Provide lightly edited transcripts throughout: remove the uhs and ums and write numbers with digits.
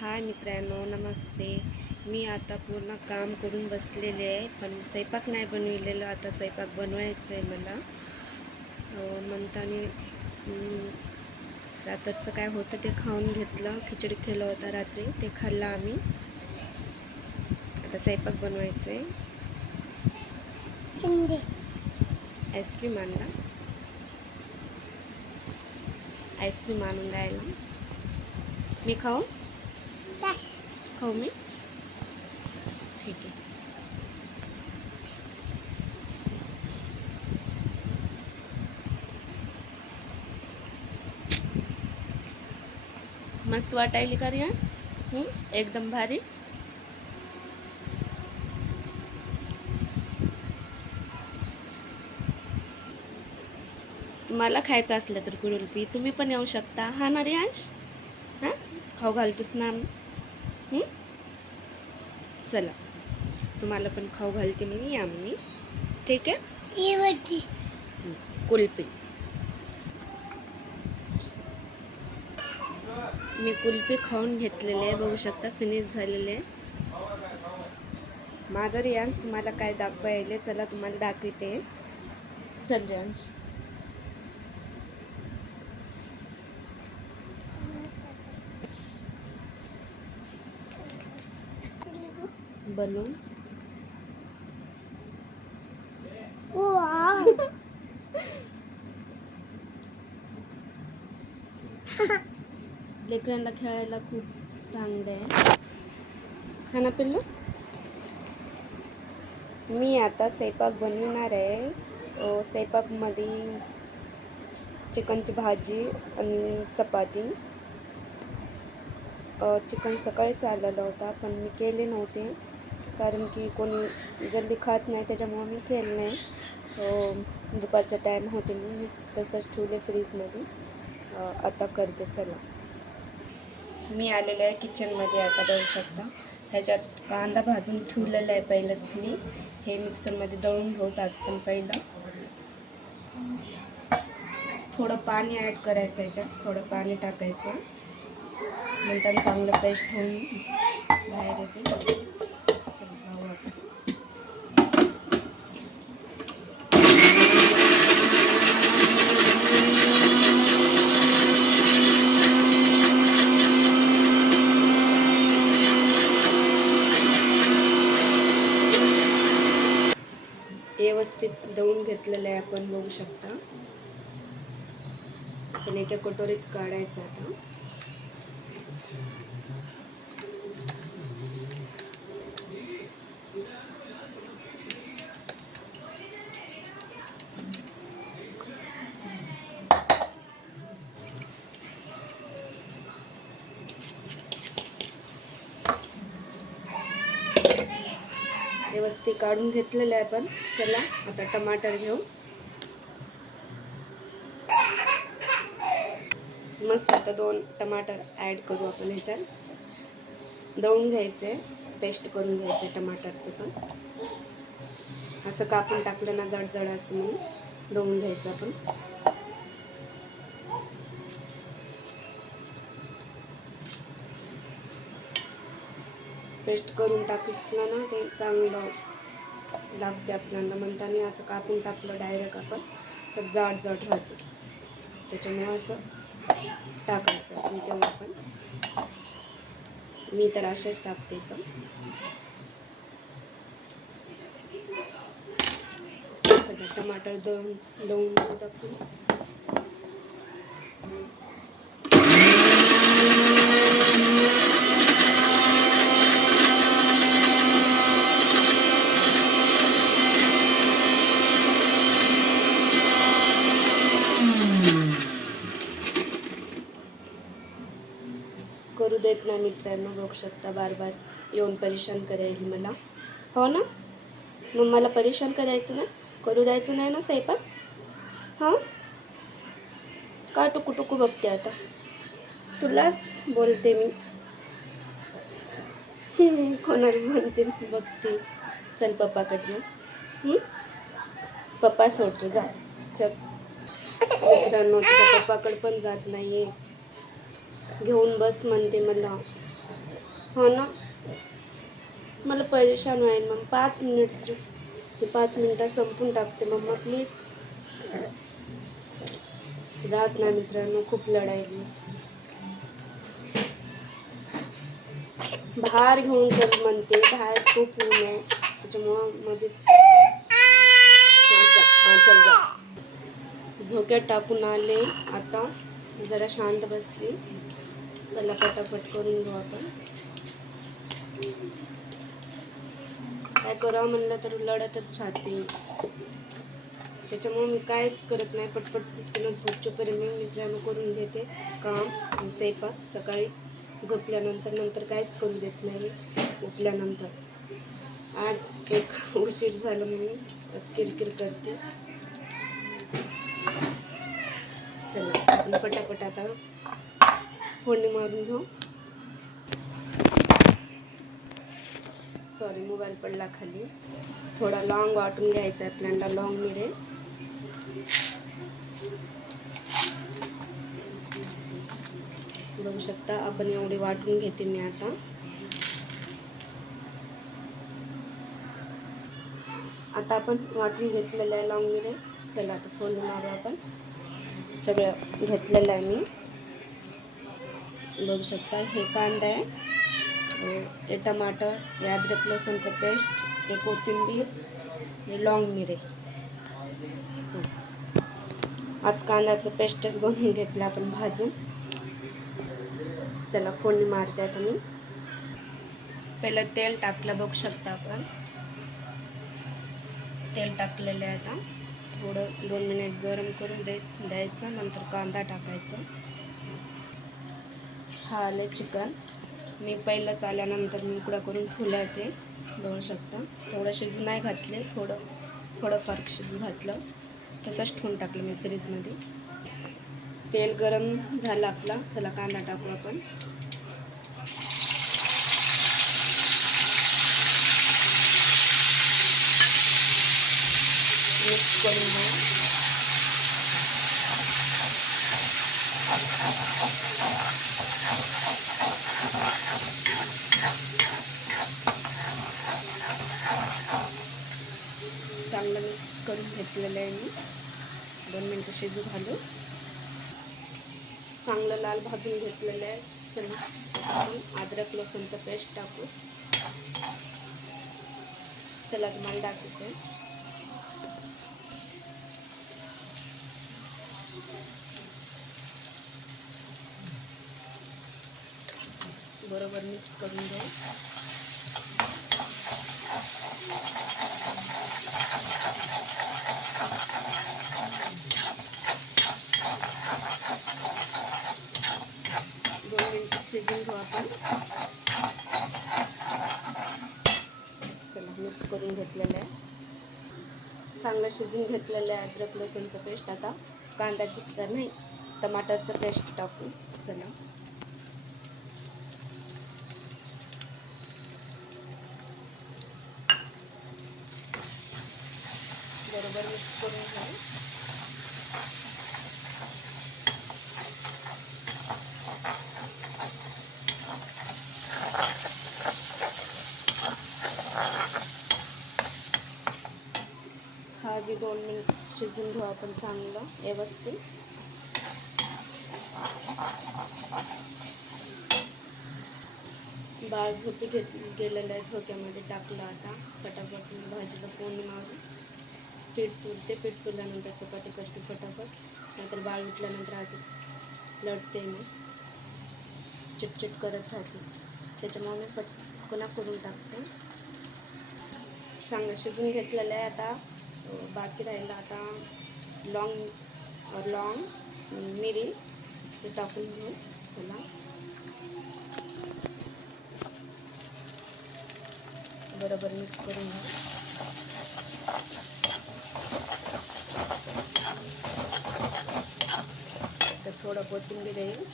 हाय मित्रांनो, नमस्ते. मी आता पूर्ण काम करून बसलेले आहे, पण स्वयंपाक नाही बनविलेलं. आता स्वयंपाक बनवायचं आहे मला. म्हणताना रात्रचं काय होतं ते खाऊन घेतलं. खिचडी केलं होतं रात्री, ते खाल्लं आम्ही. आता स्वयंपाक बनवायचं आहे. आईस्क्रीम आणला, आईस्क्रीम आणून द्यायला. मी खाऊ मी? ठीक आहे. मस्त वाटायली का रे? एकदम भारी. तुम्हाला खायचं असलं तर कुल्फी तुम्ही पण येऊ शकता. हा ना रियांश? हां, खाऊ घालतोस ना? चला, तुम्हाला पण खाऊ घालते मी. या मी. ठीक आहे. कुल्फी मी कुल्फी खाऊन घेतलेले आहे, बघू शकता. फिनिश झालेले. माझा रियांश तुम्हाला काय दाखवायले, चला तुम्हाला दाखवते. चल रियांश. बनवून लेकरांना खेळायला खूप चांगलं आहे. हा ना पिल्लू? मी आता स्वयंपाक बनवणार आहे. स्वयंपाकमध्ये चिकनची भाजी आणि चपाती. चिकन सकाळीच आलेला होता, पण मी केले नव्हते कारण की कोणी जल्दी खात नाही, त्याच्यामुळे मी केले नाही. दुपारचा टाईम होते, मी तसंच ठेवले फ्रीजमध्ये. आता करते. चला, मी आलेले आहे किचनमध्ये. आता बघू शकता, ह्याच्यात कांदा भाजून ठेवलेला आहे पहिलंच मी. हे मिक्सरमध्ये दळून घेतात, पण पहिलं थोडं पाणी ॲड करायचं. ह्याच्यात थोडं पाणी टाकायचं, नंतर चांगलं पेस्ट होऊन बाहेर येते. व्यवस्थित दळून घेतलेलं आहे आपण, बघू शकता. आपण एका कटोरीत काढायचं. आता व्यवस्थित काढून घेतलेलं आहे आपण. चला, आता टमाटर घेऊ. मस्त. आता 2 टमाटर ॲड करू आपण ह्याच्यात. दळून घ्यायचे, पेस्ट करून घ्यायचे टमाटरचं. पण असं कापून टाकलं ना जड जड असतं, म्हणून दळून घ्यायचं आपण. पेस्ट करून टाकलं ना ते चांगलं लागते आपल्याला. म्हणताना असं कापून टाकलं डायरेक्ट आपण तर जाड जाड राहते, त्याच्यामुळं असं टाकायचं आपण तेव्हा पण. मी तर असेच टाकते. तर सगळं टमाटर दळून टाकून करू देत नाही मित्रांनो. बघू शकता, बार बार येऊन परेशान करायला मला. हो ना, मग मला परेशान करायचं ना, करू द्यायचं नाही ना स्वयंपाक. हां, का टुकू टुकू बघते? आता तुलाच बोलते मी. कोणाला बोलते बघते. चल पप्पाकडे जाऊ. पप्पा सोडतो, जा. चल. मित्रांनो, तुझ्या पप्पाकडे पण जात नाही आहे. घेऊन बस म्हणते मला. हो ना, मला परेशान होईल मग 5 मिनिट्स. ते 5 मिनिटात संपून टाकते मम्मा प्लीज. जात नाही मित्रांनो, खूप लढायली. बाहेर घेऊन चल म्हणते, बाहेर खूप ऊन आहे त्याच्यामुळं मध्येच चल जा. झोक्यात टाकून आले, आता जरा शांत बसली. चला पटापट करून घेऊ आपण. काय करावं म्हणलं तर लढतच राहते, त्याच्यामुळे मी काहीच करत नाही. पटपट तिनं झोपचोपर्यंत मी मित्रांनो करून घेते काम आणि स्वयंपाक. सकाळीच झोपल्यानंतर काहीच करू देत नाही उठल्यानंतर. आज एक उशीर झालं म्हणून आज किरकिर करते. चला आपण पटापट आता फोडणी मारून घेऊ. सॉरी, मोबाईल पडला खाली. थोडा लॉंग वाटून घ्यायचा आहे आपल्याला, लॉंग मिरे. बघू शकता आपण एवढे वाटून घेते मी आता. आता आपण वाटून घेतलेलं आहे लॉंग मिरे. चला आता फोडणी मारू आपण. सगळं घेतलेलं आहे मी. बघू शकता हे कांदा आहे, हे टमाटर, हे अद्रक लसूणचं पेस्ट, हे कोथिंबीर, हे लॉंग मिरे. आज कांद्याचं पेस्टच बनवून घेतलं आपण भाजून. चला फोडणी मारते आता मी. पहिलं तेल टाकलं, बघू शकता आपण तेल टाकलेलं आहे. आता थोडं 2 मिनिट गरम करून द्यायचं, नंतर कांदा टाकायचा. हा आलं चिकन. मी पहिलंच आल्यानंतर मी उकडा करून फुलायचे, बघू शकता. थोडं शिजू नाही घातले, थोडंफार शिजू घातलं, तसंच ठेवून टाकलं मी फ्रीजमध्ये. तेल गरम झालं आपला. चला कांदा टाकू आपण. मिक्स करून घेऊ. चांगलं मिक्स करून घेतलेलं आहे मी. 2 मिनटं शिजू घालू. चांगलं लाल भाजून घेतलेलं आहे. चला आपण अद्रक लसूणचं पेस्ट टाकू. चला तुम्हाला दाखवते. बरोबर मिक्स करून घेऊ. शिजून घेऊ आपण. चला मिक्स करून घेतलेलं आहे. चांगलं शिजून घेतलेलं आहे अद्रक लसूणचं पेस्ट. आता कांद्याचं नाही, टमाटरचं पेस्ट टाकू. चला बरोबर मिक्स करून घेऊ. हा बी 2 मिनिट शिजून घेऊ आपण चांगलं व्यवस्थित. बाळ झोपी गेलेलं आहे, झोक्यामध्ये टाकलं. आता फटाफट मी भाजीला फोडणी मारून पीठ चुरते. पीठ चुरल्यानंतर चपाती करते फटाफट, नंतर बाळ उठल्यानंतर आज लढते मी, चिटचिट करत राहते, त्याच्यामुळे मी पटकन करून टाकते. चांगलं शिजून घेतलेलं आहे. आता बाकी राहिलं आता लॉंग मिरी हे टाकून घेऊ. चला बरोबर मिक्स करून घेऊ. तर थोडं कोथिंबीर येईल.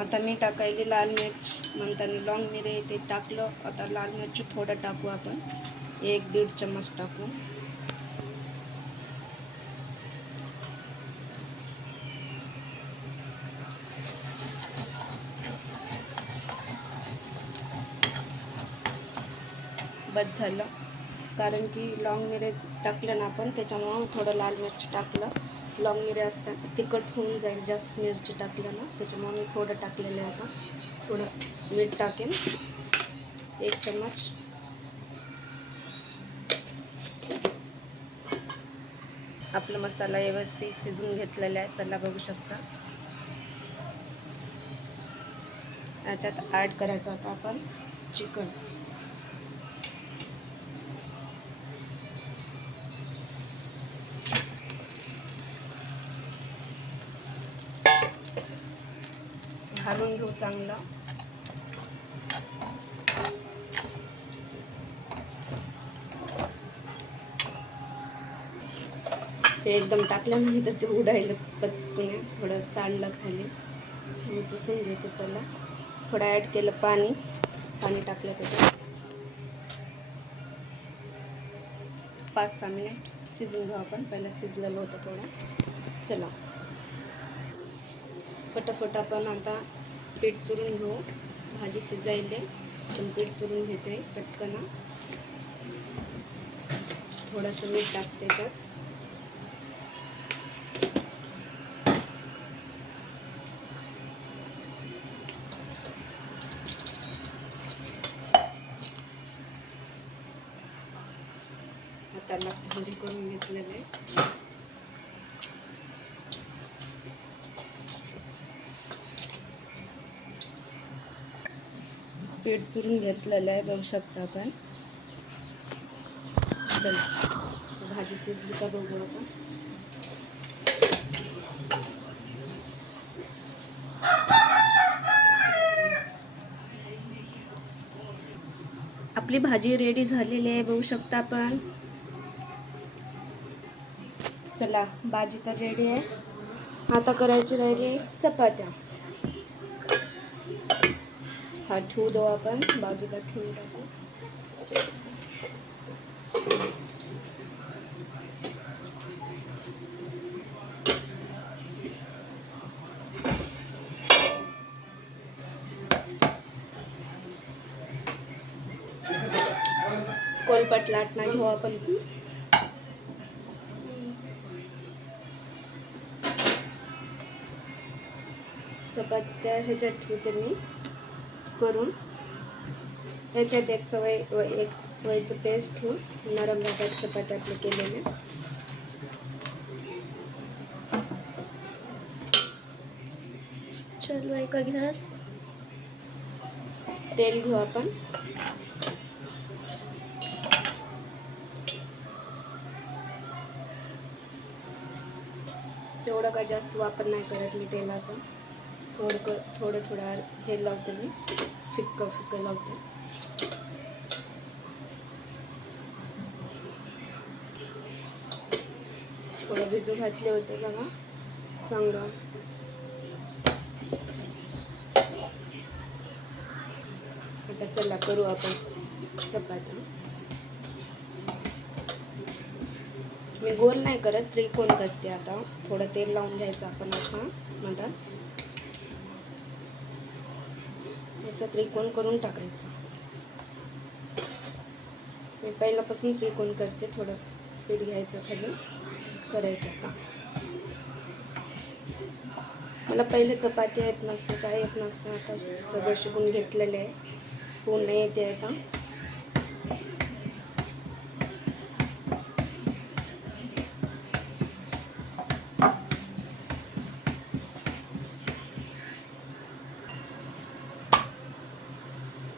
आता मी टाकायली लाल मिर्च, म्हणताना लॉंग मिरे ते टाकलं. आता लाल मिरची थोडं टाकू आपण. 1-1.5 चम्मच टाकू. बस झालं, कारण की लॉंग मिरे टाकलं ना आपण, त्याच्यामुळं थोडं लाल मिरची टाकलं. लॉंग मिरे असतात तिखट होऊन जाईल जास्त मिरची टाकलं ना, त्याच्यामुळे मी थोडं टाकलेलं आहे. आता थोडं मीठ टाकेन, 1 चम्मच. आपला मसाला व्यवस्थित शिजून घेतलेला आहे. चला बघू शकता. याच्यात ॲड करायचं आता आपण चिकन. घालून घेऊ चांगलं. ते एकदम टाकल्यानंतर ते उडायला पचकून थोडं सांडलं खाली, मी पुसून घेते. चला थोडं ॲड केलं पाणी टाकलं त्याच्यात. 5-6 मिनिट शिजून घेऊ आपण. पहिलं शिजलेलं होतं थोडं. चला फटाफट आपण आता पीठ चुरून घेऊ. भाजी शिजायले पण पीठ चुरून घेते पटकन. थोडंसं मीठ टाकते त्यात. त्याला भाजी करून घेतलेलं आहे. पीठ चुरून घेतलेलं आहे, बघू शकता आपण. चला भाजी शिजली का बघू आपण. आपली भाजी रेडी झालेली आहे, बघू शकता आपण. चला भाजी तर रेडी आहे. आता करायची राहिली चपात्या. हा ठेवू दो आपण, बाजूला ठेवून टाकू. कोलपट लाटणं घेऊ आपण. चपात्या ह्याच्यात ठेवते मी करून. ह्याच्यात एक वयचं पेस्ट ठेवून नरम राहतात चपात्या आपले केलेले. चालू आहे का गॅस. तेल घेऊ आपण. तेवढं काय जास्त वापर नाही करत मी तेलाचा. थोडं हे लावते मी, फिक्कं लावते. थोडं भिजू घातले होते बघा चांगलं. आता चला करू आपण चपात्या. मी गोल नाही करत, त्रिकोण करते. आता थोडं तेल लावून घ्यायचं आपण असं असं त्रिकोण करून टाकायचं. मी पहिल्यापासून त्रिकोण करते. थोडं पीठ घ्यायचं खाली करायचं. आता मला पहिले चपाती येत नसते, काय येत नसतं. आता सगळं शिकून घेतलेलं आहे, पूर्ण येते आता.